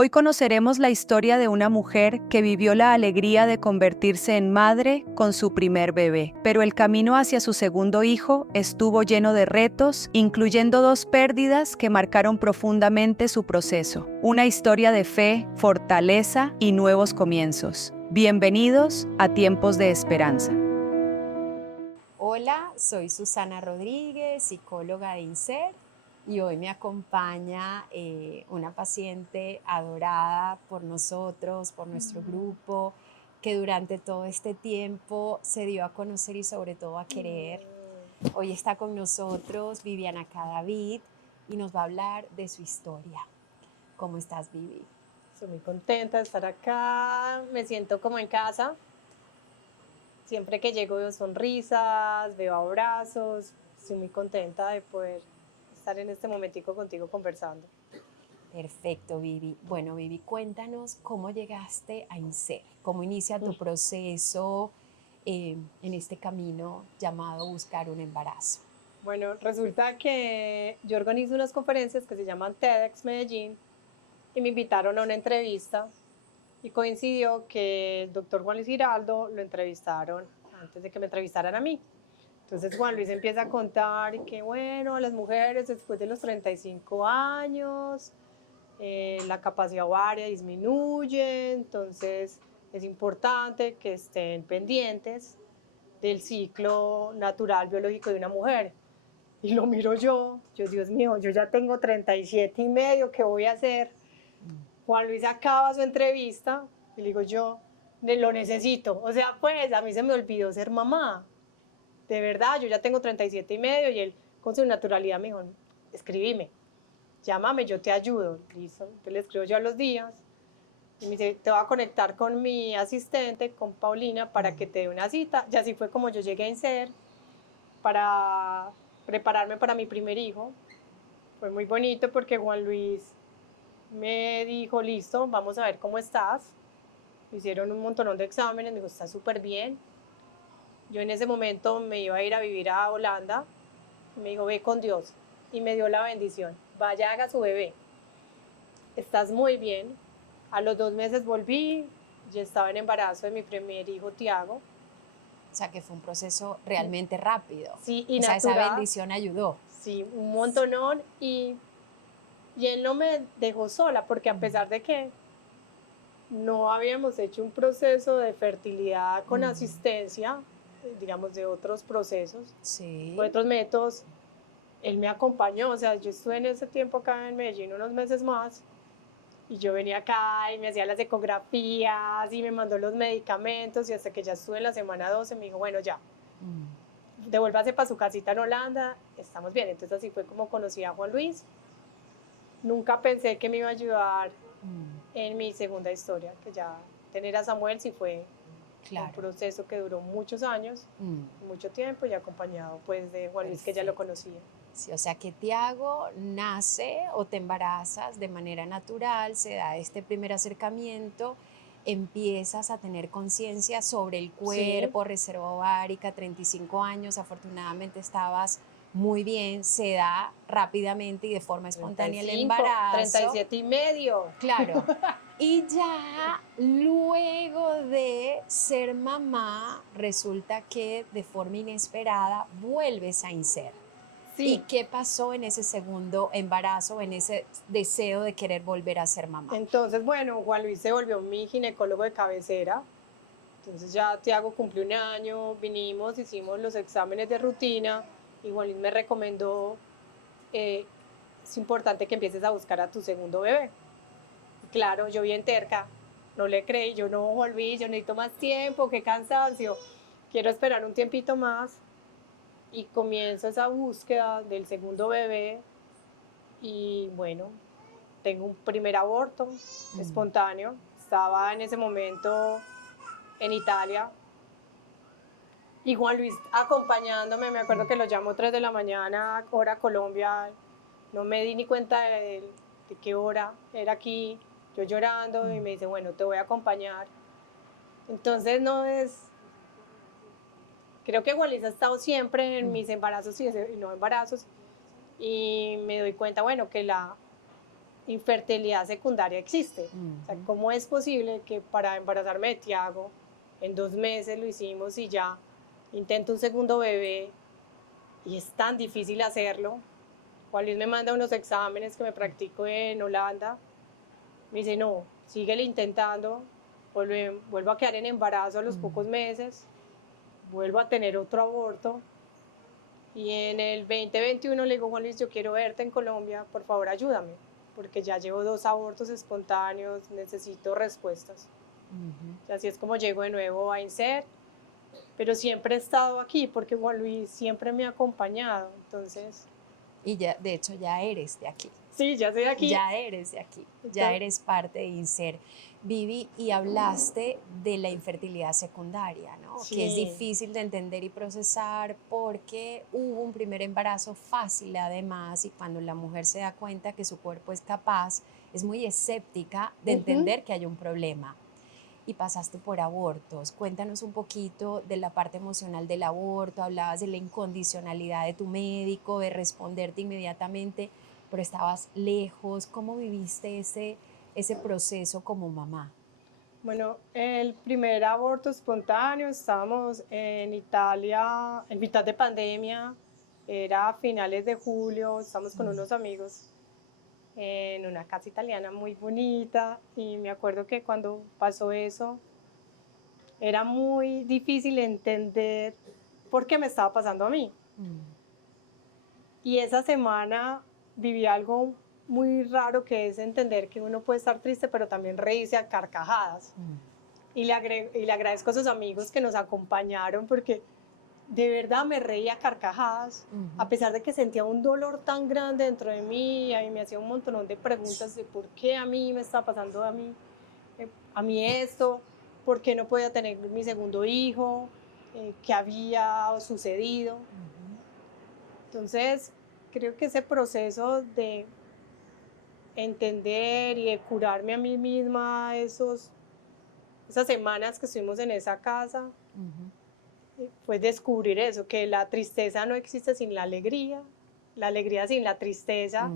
Hoy conoceremos la historia de una mujer que vivió la alegría de convertirse en madre con su primer bebé, pero el camino hacia su segundo hijo estuvo lleno de retos, incluyendo 2 pérdidas que marcaron profundamente su proceso. Una historia de fe, fortaleza y nuevos comienzos. Bienvenidos a Tiempos de Esperanza. Hola, soy Susana Rodríguez, psicóloga de INSER, y hoy me acompaña una paciente adorada por nosotros, por nuestro grupo, que durante todo este tiempo se dio a conocer y sobre todo a querer. Hoy está con nosotros Viviana Cadavid y nos va a hablar de su historia. ¿Cómo estás, Vivi? Estoy muy contenta de estar acá, me siento como en casa. Siempre que llego veo sonrisas, veo abrazos, estoy muy contenta de poder estar en este momentico contigo conversando. Perfecto, Vivi. Bueno, Vivi, cuéntanos cómo llegaste a INSER, cómo inicia tu proceso en este camino llamado Buscar un Embarazo. Bueno, resulta que yo organizo unas conferencias que se llaman TEDx Medellín y me invitaron a una entrevista y coincidió que el doctor Juan Luis Giraldo lo entrevistaron antes de que me entrevistaran a mí. Entonces Juan Luis empieza a contar que bueno, las mujeres después de los 35 años, la capacidad ovaria disminuye, entonces es importante que estén pendientes del ciclo natural biológico de una mujer. Y lo miro yo, Dios mío, yo ya tengo 37 y medio, ¿qué voy a hacer? Juan Luis acaba su entrevista y le digo yo, lo necesito. O sea, pues a mí se me olvidó ser mamá. De verdad, yo ya tengo 37 y medio y él con su naturalidad me dijo, escribime, llámame, yo te ayudo. Listo, entonces le escribo yo a los días y me dice, te voy a conectar con mi asistente, con Paulina, para que te dé una cita. Y así fue como yo llegué a INSER para prepararme para mi primer hijo. Fue muy bonito porque Juan Luis me dijo, listo, vamos a ver cómo estás. Me hicieron un montón de exámenes, me dijo, estás súper bien. Yo en ese momento me iba a ir a vivir a Holanda. Me dijo, ve con Dios. Y me dio la bendición. Vaya, haga su bebé. Estás muy bien. A los 2 meses volví. Ya estaba en embarazo de mi primer hijo, Tiago. O sea, que fue un proceso realmente rápido. Sí, y o sea, esa natural. bendición ayudó. Sí, un montonón. Y él no me dejó sola, porque a pesar de que no habíamos hecho un proceso de fertilidad con asistencia, digamos, de otros procesos, Sí. de otros métodos, él me acompañó. O sea, yo estuve en ese tiempo acá en Medellín unos meses más y yo venía acá y me hacía las ecografías y me mandó los medicamentos y hasta que ya estuve en la semana 12 me dijo, bueno, ya, devuélvase para su casita en Holanda, estamos bien. Entonces así fue como conocí a Juan Luis. Nunca pensé que me iba a ayudar en mi segunda historia, que ya tener a Samuel sí fue un proceso que duró muchos años, mucho tiempo, y acompañado pues de Juan Luis, que ya lo conocía. Sí, o sea que Tiago nace o te embarazas de manera natural, se da este primer acercamiento, empiezas a tener conciencia sobre el cuerpo, sí. Reserva ovárica, 35 años, afortunadamente estabas muy bien, se da rápidamente y de forma espontánea 35, el embarazo. 37 y medio. Claro. Y ya luego de ser mamá, resulta que de forma inesperada vuelves a INSER. Sí. ¿Y qué pasó en ese segundo embarazo, en ese deseo de querer volver a ser mamá? Entonces, bueno, Juan Luis se volvió mi ginecólogo de cabecera. Entonces ya Tiago cumplió 1 año, vinimos, hicimos los exámenes de rutina y Juan Luis me recomendó, es importante que empieces a buscar a tu segundo bebé. Y claro, yo bien terca, no le creí, yo no, Juan Luis, yo necesito más tiempo, qué cansancio, quiero esperar un tiempito más. Y comienzo esa búsqueda del segundo bebé y bueno, tengo un primer aborto espontáneo. Estaba en ese momento en Italia y Juan Luis acompañándome. Me acuerdo que lo llamó 3 de la mañana, hora Colombia. No me di ni cuenta de qué hora era aquí. Yo llorando y me dice, bueno, te voy a acompañar. Entonces no es... Creo que Juan Luis ha estado siempre en mis embarazos y no embarazos. Y me doy cuenta, bueno, que infertilidad secundaria existe. O sea, ¿cómo es posible que para embarazarme de Tiago, en 2 meses lo hicimos y ya intento un segundo bebé y es tan difícil hacerlo? Juan Luis me manda unos exámenes que me practico en Holanda. Me dice, no, síguele intentando. Vuelvo a quedar en embarazo a los pocos meses. Vuelvo a tener otro aborto. Y en el 2021 le digo, Juan Luis, yo quiero verte en Colombia, por favor ayúdame, porque ya llevo 2 abortos espontáneos, necesito respuestas. Y así es como llego de nuevo a INSER, pero siempre he estado aquí porque Juan Luis siempre me ha acompañado, entonces... Y ya, de hecho, ya eres de aquí. Sí, ya estoy aquí. Ya eres de aquí, ya eres parte de INSER. Vivi, y hablaste de la infertilidad secundaria, ¿no? Sí. Que es difícil de entender y procesar porque hubo un primer embarazo fácil además, y cuando la mujer se da cuenta que su cuerpo es capaz, es muy escéptica de entender que hay un problema. Y pasaste por abortos. Cuéntanos un poquito de la parte emocional del aborto. Hablabas de la incondicionalidad de tu médico, de responderte inmediatamente, pero estabas lejos. ¿Cómo viviste ese proceso como mamá? Bueno, el primer aborto espontáneo, estábamos en Italia en mitad de pandemia, era a finales de julio, estábamos con unos amigos en una casa italiana muy bonita y me acuerdo que cuando pasó eso era muy difícil entender por qué me estaba pasando a mí. Y esa semana viví algo muy raro, que es entender que uno puede estar triste pero también reírse a carcajadas. Y le agradezco a esos amigos que nos acompañaron porque de verdad me reía a carcajadas, a pesar de que sentía un dolor tan grande dentro de mí y me hacía un montón de preguntas de por qué a mí me está pasando a mí esto, por qué no podía tener mi segundo hijo, qué había sucedido. Entonces, creo que ese proceso de entender y de curarme a mí misma esas semanas que estuvimos en esa casa, fue descubrir eso, que la tristeza no existe sin la alegría sin la tristeza,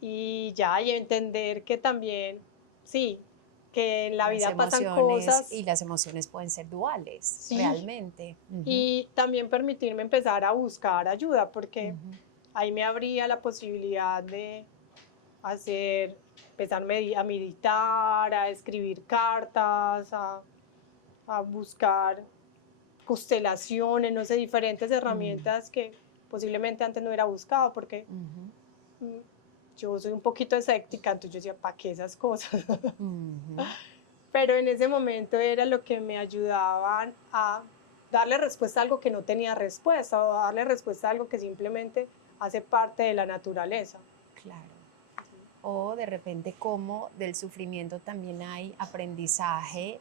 y ya, y entender que también, sí, que en la vida pasan cosas. Y las emociones pueden ser duales, Sí, realmente. Y también permitirme empezar a buscar ayuda, porque ahí me abría la posibilidad de empezar a meditar, a escribir cartas, a buscar constelaciones, no sé, diferentes herramientas que posiblemente antes no hubiera buscado, porque yo soy un poquito escéptica, entonces yo decía, ¿para qué esas cosas? Pero en ese momento era lo que me ayudaban a darle respuesta a algo que no tenía respuesta, o darle respuesta a algo que simplemente hace parte de la naturaleza. Claro. O de repente cómo del sufrimiento también hay aprendizaje,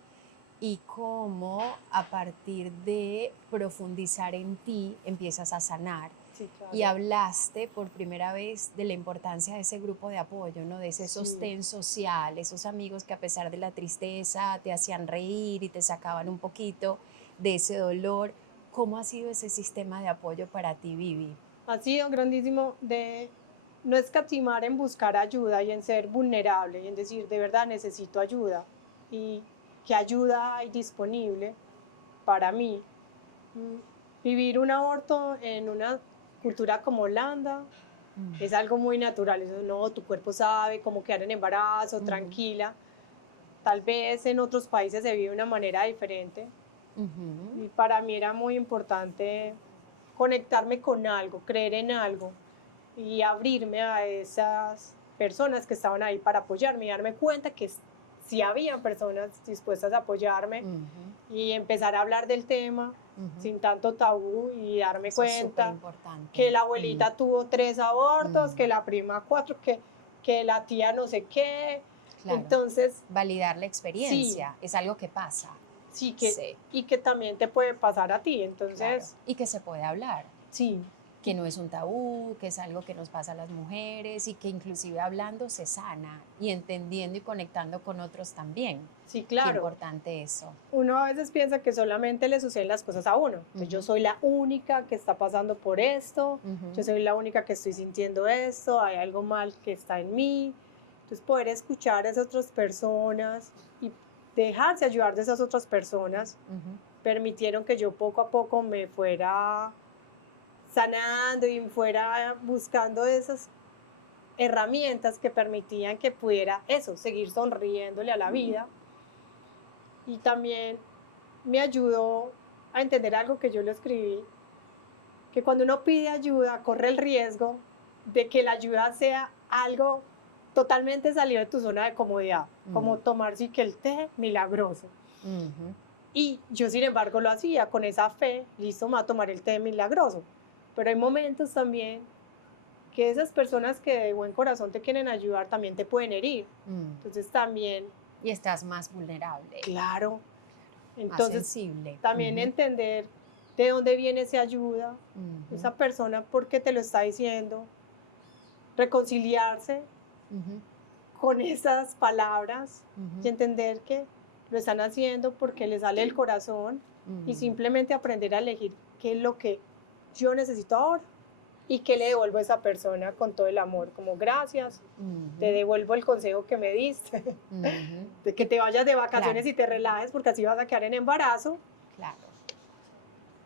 y cómo a partir de profundizar en ti empiezas a sanar. Sí, claro. Y hablaste por primera vez de la importancia de ese grupo de apoyo, ¿no? De ese sostén social, esos amigos que a pesar de la tristeza te hacían reír y te sacaban un poquito de ese dolor. ¿Cómo ha sido ese sistema de apoyo para ti, Vivi? Ha sido grandísimo, de no escatimar en buscar ayuda y en ser vulnerable y en decir, de verdad necesito ayuda, y qué ayuda hay disponible para mí. Vivir un aborto en una cultura como Holanda es algo muy natural. Eso, no, tu cuerpo sabe cómo quedar en embarazo, tranquila. Tal vez en otros países se vive de una manera diferente. Y para mí era muy importante conectarme con algo, creer en algo y abrirme a esas personas que estaban ahí para apoyarme y darme cuenta que sí había personas dispuestas a apoyarme, y empezar a hablar del tema sin tanto tabú y darme cuenta que la abuelita tuvo 3 abortos, que la prima 4, que la tía no sé qué. Claro. Entonces, validar la experiencia, sí, es algo que pasa. Sí, y que también te puede pasar a ti, entonces... Claro. Y que se puede hablar. Sí, que no es un tabú, que es algo que nos pasa a las mujeres y que inclusive hablando se sana y entendiendo y conectando con otros también. Sí, Qué claro. importante eso. Uno a veces piensa que solamente le suceden las cosas a uno. Entonces, yo soy la única que está pasando por esto, yo soy la única que estoy sintiendo esto, hay algo mal que está en mí. Entonces, poder escuchar a esas otras personas y dejarse ayudar de esas otras personas permitieron que yo poco a poco me fuera sanando y fuera buscando esas herramientas que permitían que pudiera eso, seguir sonriéndole a la vida. Y también me ayudó a entender algo que yo le escribí, que cuando uno pide ayuda corre el riesgo de que la ayuda sea algo totalmente salido de tu zona de comodidad, como tomar sí que el té milagroso. Y yo sin embargo lo hacía con esa fe, listo, me voy a tomar el té milagroso. Pero hay momentos también que esas personas que de buen corazón te quieren ayudar también te pueden herir. Entonces también... Y estás más vulnerable. Claro. Entonces, más sensible. También entender de dónde viene esa ayuda, esa persona, por qué te lo está diciendo, reconciliarse con esas palabras y entender que lo están haciendo porque les sale el corazón y simplemente aprender a elegir qué es lo que yo necesito ahora y qué le devuelvo a esa persona con todo el amor, como gracias, te devuelvo el consejo que me diste, de que te vayas de vacaciones y te relajes porque así vas a quedar en embarazo. Claro.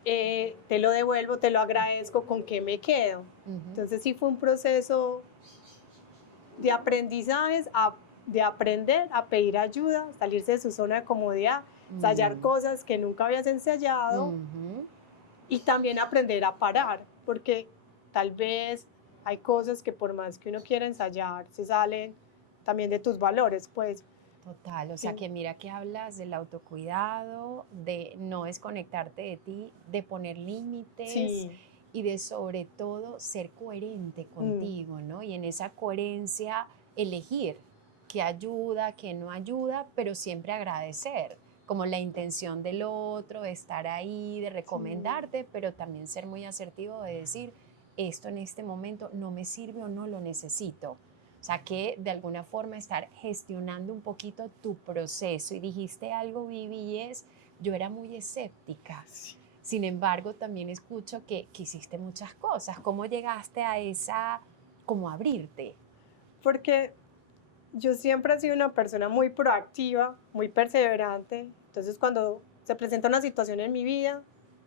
Te lo devuelvo, te lo agradezco, ¿con qué me quedo? Entonces sí fue un proceso de aprendizajes, de aprender a pedir ayuda, salirse de su zona de comodidad, ensayar cosas que nunca habías ensayado y también aprender a parar, porque tal vez hay cosas que por más que uno quiera ensayar, se salen también de tus valores, pues. Total, o sea que mira que hablas del autocuidado, de no desconectarte de ti, de poner límites y de sobre todo ser coherente contigo, ¿no? Y en esa coherencia elegir qué ayuda, qué no ayuda, pero siempre agradecer, como la intención del otro, de estar ahí, de recomendarte, pero también ser muy asertivo de decir, esto en este momento no me sirve o no lo necesito. O sea, que de alguna forma estar gestionando un poquito tu proceso. Y dijiste algo, Vivi, y es, yo era muy escéptica. Sin embargo, también escucho que hiciste muchas cosas. ¿Cómo llegaste a esa, como abrirte? Porque yo siempre he sido una persona muy proactiva, muy perseverante. Entonces, cuando se presenta una situación en mi vida,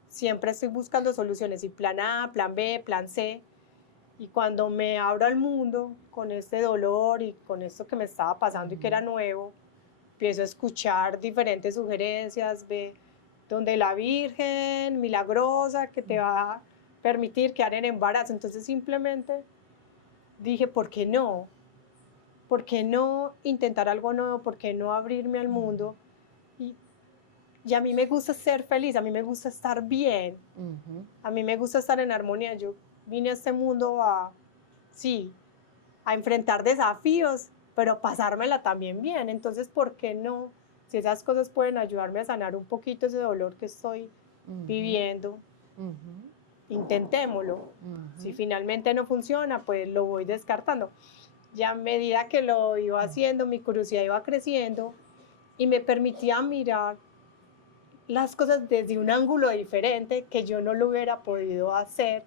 siempre estoy buscando soluciones. Y plan A, plan B, plan C. Y cuando me abro al mundo con este dolor y con esto que me estaba pasando y que era nuevo, empiezo a escuchar diferentes sugerencias de donde la Virgen milagrosa que te va a permitir quedar en embarazo. Entonces simplemente dije, ¿por qué no? ¿Por qué no intentar algo nuevo? ¿Por qué no abrirme al mundo? Y a mí me gusta ser feliz, a mí me gusta estar bien, a mí me gusta estar en armonía. Yo vine a este mundo a enfrentar desafíos, pero pasármela también bien. Entonces, ¿por qué no? Si esas cosas pueden ayudarme a sanar un poquito ese dolor que estoy viviendo, intentémoslo. Si finalmente no funciona, pues lo voy descartando. Ya a medida que lo iba haciendo, mi curiosidad iba creciendo y me permitía mirar las cosas desde un ángulo diferente que yo no lo hubiera podido hacer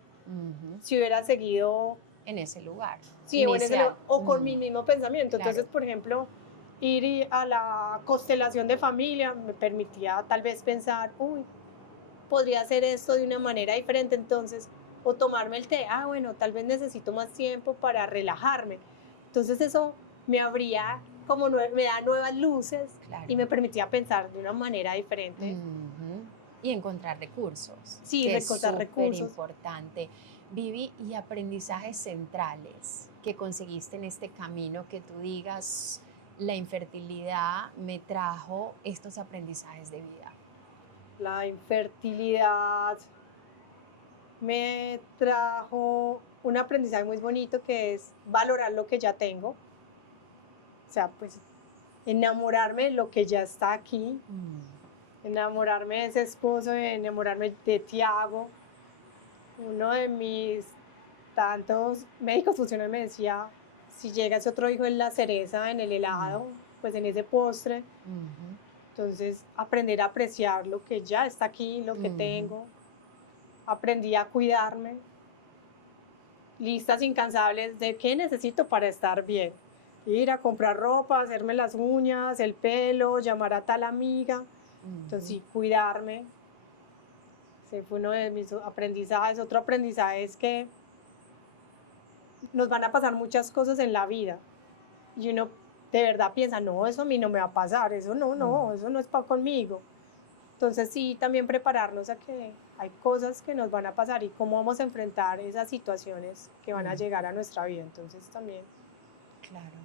si hubiera seguido en ese lugar. Sí, o con mi mismo pensamiento. Claro. Entonces, por ejemplo, ir a la constelación de familia me permitía tal vez pensar, podría hacer esto de una manera diferente entonces, o tomarme el té, bueno, tal vez necesito más tiempo para relajarme. Entonces eso me abría, me da nuevas luces y me permitía pensar de una manera diferente. Y encontrar recursos. Sí, encontrar recursos. Es súper importante. Vivi, y aprendizajes centrales que conseguiste en este camino, que tú digas, la infertilidad me trajo estos aprendizajes de vida. La infertilidad me trajo un aprendizaje muy bonito que es valorar lo que ya tengo. O sea, pues enamorarme de lo que ya está aquí, enamorarme de ese esposo, enamorarme de Tiago, Uno de mis tantos médicos funcionarios me decía, si llega ese otro hijo en la cereza, en el helado, pues en ese postre, Ujú, entonces aprender a apreciar lo que ya está aquí, lo que ujú, tengo. Aprendí a cuidarme, listas incansables de qué necesito para estar bien. Ir a comprar ropa, hacerme las uñas, el pelo, llamar a tal amiga. Entonces, ujú, sí, cuidarme. Ese fue uno de mis aprendizajes. Otro aprendizaje es que nos van a pasar muchas cosas en la vida. Y uno de verdad piensa, no, eso a mí no me va a pasar, eso no, no, mm, eso no es para conmigo. Entonces sí, también prepararnos a que hay cosas que nos van a pasar y cómo vamos a enfrentar esas situaciones que van a mm, llegar a nuestra vida. Entonces también, claro.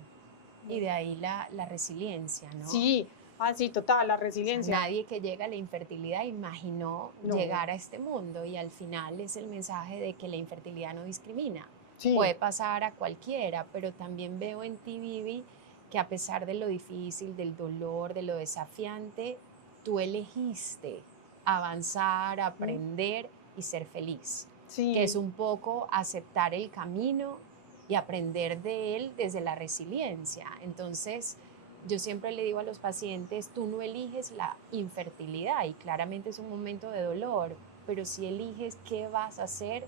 Y de ahí la resiliencia, ¿no? sí, sí, total, la O sea, resiliencia. nadie que llega a la infertilidad imaginó No, llegar a este mundo y al final es el mensaje de que la infertilidad no discrimina. sí, Puede pasar a cualquiera, pero también veo en ti, Vivi, que a pesar de lo difícil, del dolor, de lo desafiante, tú elegiste avanzar, mm, aprender y ser feliz, que es sí, un poco aceptar el camino y aprender de él desde la resiliencia. Entonces, yo siempre le digo a los pacientes, tú no eliges la infertilidad y claramente es un momento de dolor, pero sí eliges qué vas a hacer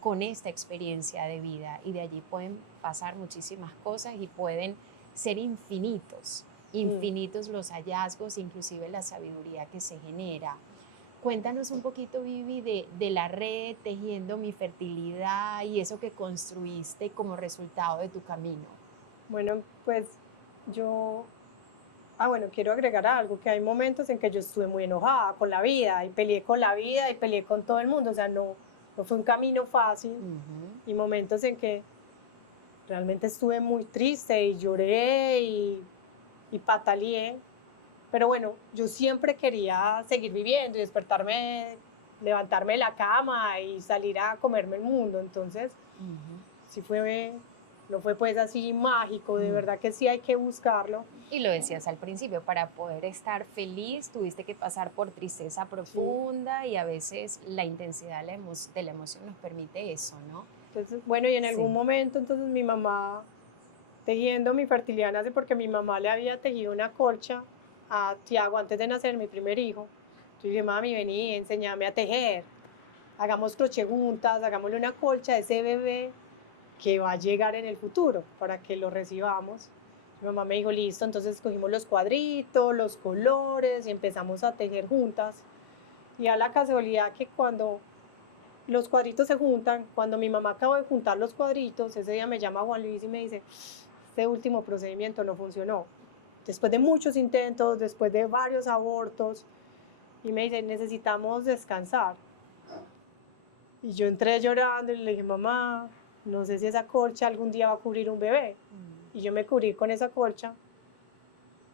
con esta experiencia de vida y de allí pueden pasar muchísimas cosas y pueden ser infinitos, mm. infinitos los hallazgos, inclusive la sabiduría que se genera. Cuéntanos un poquito, Vivi, de la red Tejiendo mi Fertilidad y eso que construiste como resultado de tu camino. Bueno, pues yo, bueno, quiero agregar algo, que hay momentos en que yo estuve muy enojada con la vida y peleé con la vida y peleé con todo el mundo, o sea, no, no fue un camino fácil Ujú, y momentos en que realmente estuve muy triste y lloré y pataleé, pero bueno, yo siempre quería seguir viviendo y despertarme, levantarme de la cama y salir a comerme el mundo, entonces ujú, sí fue, no fue pues así mágico, de mm. verdad que sí hay que buscarlo, Y lo decías al principio, para poder estar feliz tuviste que pasar por tristeza sí. profunda y a veces la intensidad de la emoción nos permite eso, ¿no? Entonces, bueno, y en algún Sí. momento entonces mi mamá tejiendo mi fertilidad nace porque mi mamá le había tejido una colcha a Tiago antes de nacer mi primer hijo. Yo dije, mami, vení, enséñame a tejer. Hagamos crochet juntas, hagámosle una colcha a ese bebé que va a llegar en el futuro para que lo recibamos. Mi mamá me dijo, listo, entonces cogimos los cuadritos, los colores y empezamos a tejer juntas. Y a la casualidad que cuando los cuadritos se juntan, cuando mi mamá acabó de juntar los cuadritos, ese día me llama Juan Luis y me dice, este último procedimiento no funcionó. Después de muchos intentos, después de varios abortos, y me dice, necesitamos descansar. Y yo entré llorando y le dije, mamá, no sé si esa colcha algún día va a cubrir un bebé. Mm, Y yo me cubrí con esa colcha,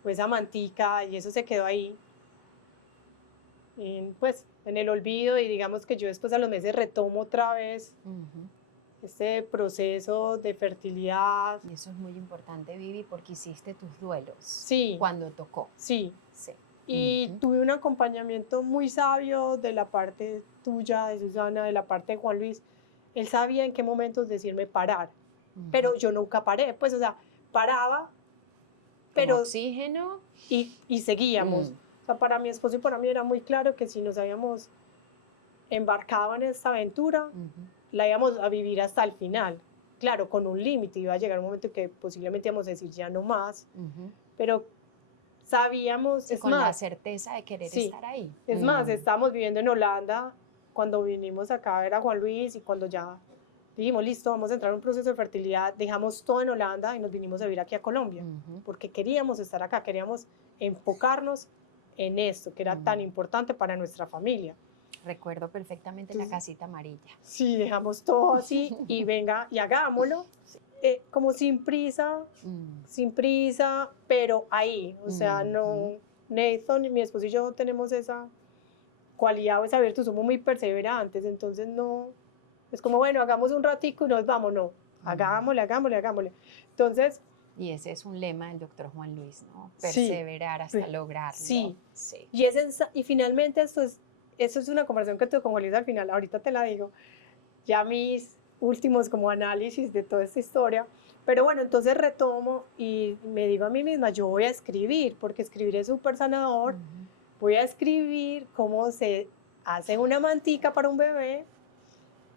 pues esa mantica, y eso se quedó ahí, pues en el olvido, y digamos que yo después a los meses retomo otra vez ujú. este proceso de fertilidad. Y eso es muy importante, Vivi, porque hiciste tus duelos Sí, cuando tocó. sí. Sí. Y Ujú, tuve un acompañamiento muy sabio de la parte tuya, de Susana, de la parte de Juan Luis. Él sabía en qué momentos decirme parar, ujú. pero yo nunca paré, pues, o sea, paraba, Como pero oxígeno. y seguíamos. Mm, O sea, para mi esposo y para mí era muy claro que si nos habíamos embarcado en esta aventura, ujú, la íbamos a vivir hasta el final. Claro, con un límite, iba a llegar un momento que posiblemente íbamos a decir ya no más, ujú. pero sabíamos, Sí, es con la más, certeza de querer sí, estar ahí. es más, estábamos viviendo en Holanda cuando vinimos acá a ver a Juan Luis y cuando ya dijimos, listo, vamos a entrar en un proceso de fertilidad, dejamos todo en Holanda y nos vinimos a vivir aquí a Colombia, Ujú, porque queríamos estar acá, queríamos enfocarnos en esto que era tan mm. importante para nuestra familia. Recuerdo perfectamente la Entonces, casita amarilla. sí, dejamos todo así y venga y hagámoslo, como Mm, sin prisa, pero ahí, o sea, ujú, no, Nathan, mi esposo y yo tenemos esa cualidad o esa virtud, somos muy perseverantes, entonces no, es como, bueno, hagamos un ratico y nos vamos, no, mm. hagámosle, hagámosle, hagámosle. Entonces, Y ese es un lema del doctor Juan Luis, ¿no? sí, Perseverar hasta lograrlo. sí, Sí. y finalmente eso es una conversación que tuve con Juan Luis al final, ahorita te la digo, ya mis últimos como análisis de toda esta historia. Pero bueno, entonces retomo y me digo a mí misma, yo voy a escribir, porque escribir es súper sanador. Voy a escribir cómo se hace una mantica para un bebé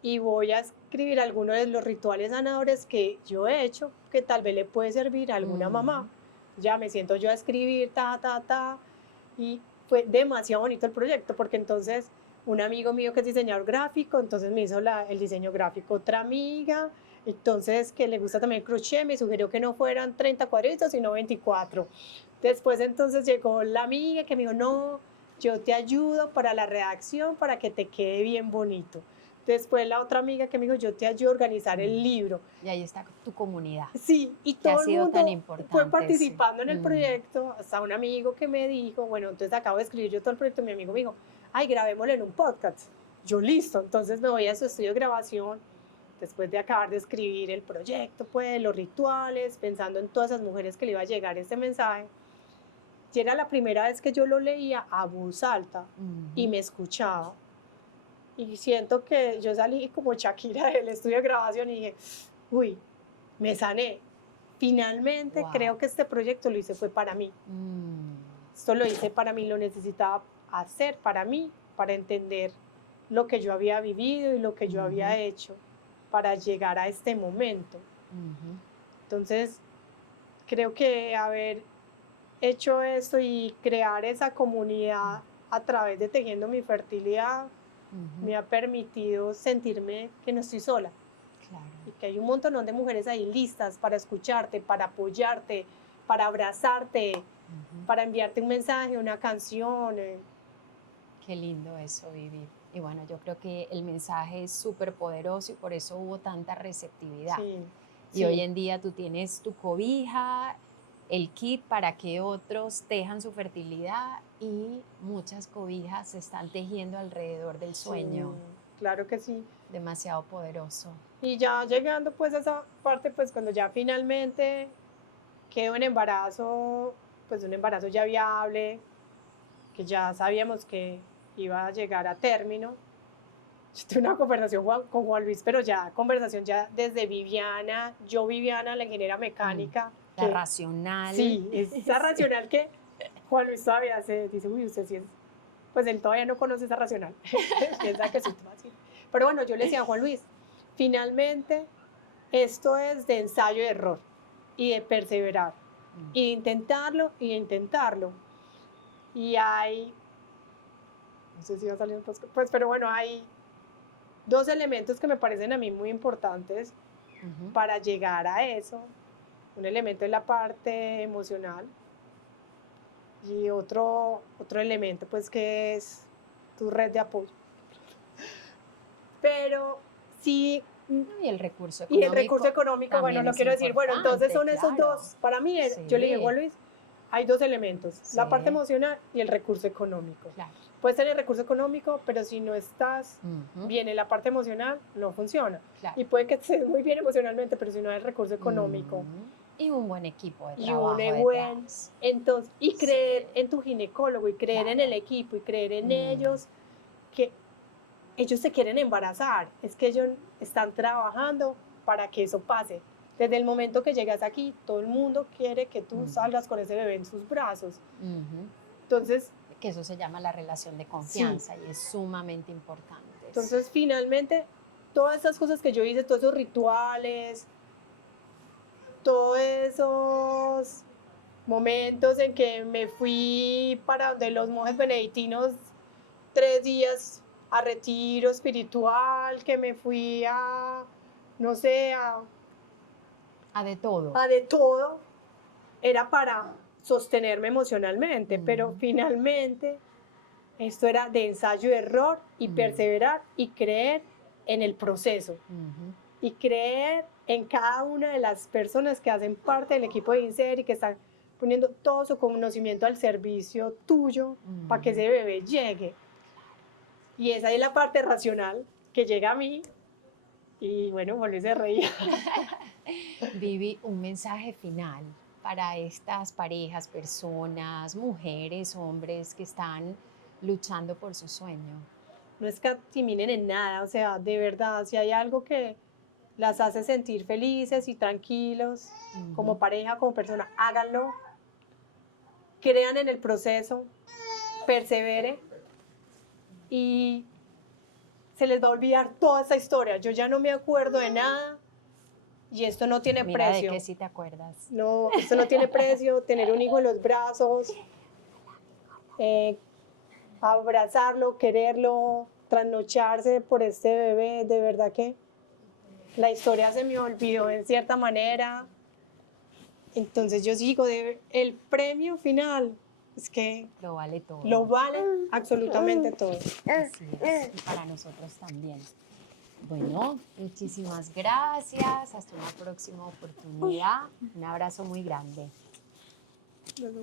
y voy a escribir algunos de los rituales sanadores que yo he hecho, que tal vez le puede servir a alguna mamá. Ya me siento yo a escribir, y fue demasiado bonito el proyecto, porque entonces un amigo mío que es diseñador gráfico, entonces me hizo el diseño gráfico, otra amiga, entonces que le gusta también el crochet, me sugirió que no fueran 30 cuadritos, sino 24. Después entonces llegó la amiga que me dijo, no, yo te ayudo para la redacción, para que te quede bien bonito. Después la otra amiga que me dijo, yo te ayudo a organizar el libro. Y ahí está tu comunidad. Sí, y que todo ha el sido mundo tan importante, fue participando sí. en el proyecto, hasta un amigo que me dijo, bueno, entonces acabo de escribir yo todo el proyecto, mi amigo me dijo, ay, grabémoslo en un podcast. Yo listo, entonces me voy a su estudio de grabación, después de acabar de escribir el proyecto, pues los rituales, pensando en todas esas mujeres que le iba a llegar este mensaje. Y era la primera vez que yo lo leía a voz alta y me escuchaba. Y siento que yo salí como Shakira del estudio de grabación y dije, uy, me sané. Finalmente creo que este proyecto lo hice fue para mí. Esto lo hice para mí, lo necesitaba hacer para mí, para entender lo que yo había vivido y lo que yo había hecho para llegar a este momento. Entonces, creo que haber hecho esto y crear esa comunidad a través de Tejiendo mi Fertilidad me ha permitido sentirme que no estoy sola. Claro. Y que hay un montón de mujeres ahí listas para escucharte, para apoyarte, para abrazarte, para enviarte un mensaje, una canción. Qué lindo eso, Vivi. Y bueno, yo creo que el mensaje es súper poderoso y por eso hubo tanta receptividad. Sí, y sí. hoy en día tú tienes tu cobija, el kit para que otros tejan su fertilidad y muchas cobijas se están tejiendo alrededor del sueño. Sí, claro que sí. Demasiado poderoso. Y ya llegando pues a esa parte, pues cuando ya finalmente quedo en embarazo, pues un embarazo ya viable, que ya sabíamos que iba a llegar a término. Yo tuve una conversación con Juan Luis, pero ya conversación ya desde Viviana, la ingeniera mecánica. La racional. Sí, esa racional que Juan Luis todavía se dice, uy, usted sí es, pues él todavía no conoce esa racional, piensa que soy fácil. Pero bueno, yo le decía a Juan Luis, finalmente esto es de ensayo y error y de perseverar, y de intentarlo y de intentarlo. Y hay, no sé si va a salir pues, pero bueno, hay dos elementos que me parecen a mí muy importantes para llegar a eso. Un elemento es la parte emocional y otro elemento pues que es tu red de apoyo. Pero sí. Y el recurso económico. Y el recurso económico, bueno, lo quiero decir, bueno, entonces son esos dos. Para mí, sí. Yo le dije, Juan Luis, hay dos elementos, sí. La parte emocional y el recurso económico. Claro. Puedes tener el recurso económico, pero si no estás bien en la parte emocional, no funciona. Claro. Y puede que estés muy bien emocionalmente, pero si no hay el recurso económico. Y un buen equipo de trabajo. Entonces, y creer en tu ginecólogo, y creer en el equipo, y creer en ellos, que ellos se quieren embarazar, es que ellos están trabajando para que eso pase. Desde el momento que llegas aquí, todo el mundo quiere que tú salgas con ese bebé en sus brazos. Entonces, que eso se llama la relación de confianza, sí. Y es sumamente importante. Entonces, finalmente, todas esas cosas que yo hice, todos esos rituales, todos esos momentos en que me fui para donde los monjes benedictinos 3 días a retiro espiritual, que me fui a, no sé, a de todo. A de todo, era para sostenerme emocionalmente, pero finalmente esto era de ensayo y error y perseverar y creer en el proceso y creer en cada una de las personas que hacen parte del equipo de INSER y que están poniendo todo su conocimiento al servicio tuyo para que ese bebé llegue. Y esa es la parte racional que llega a mí y bueno, Juan Luis se reía. Vivi, un mensaje final para estas parejas, personas, mujeres, hombres que están luchando por su sueño. no escatiminen en nada, o sea, de verdad, si hay algo que las hace sentir felices y tranquilos, como pareja, como persona, háganlo, crean en el proceso, persevere y se les va a olvidar toda esa historia. Yo ya no me acuerdo de nada y esto no tiene Mira, precio. ¿de qué sí te acuerdas? No, esto no tiene precio, tener un hijo en los brazos, abrazarlo, quererlo, trasnocharse por este bebé, de verdad que la historia se me olvidó en cierta manera. Entonces yo sigo, el premio final es que Lo vale todo. lo vale absolutamente todo. Así es, y para nosotros también. Bueno, muchísimas gracias. Hasta una próxima oportunidad. Un abrazo muy grande.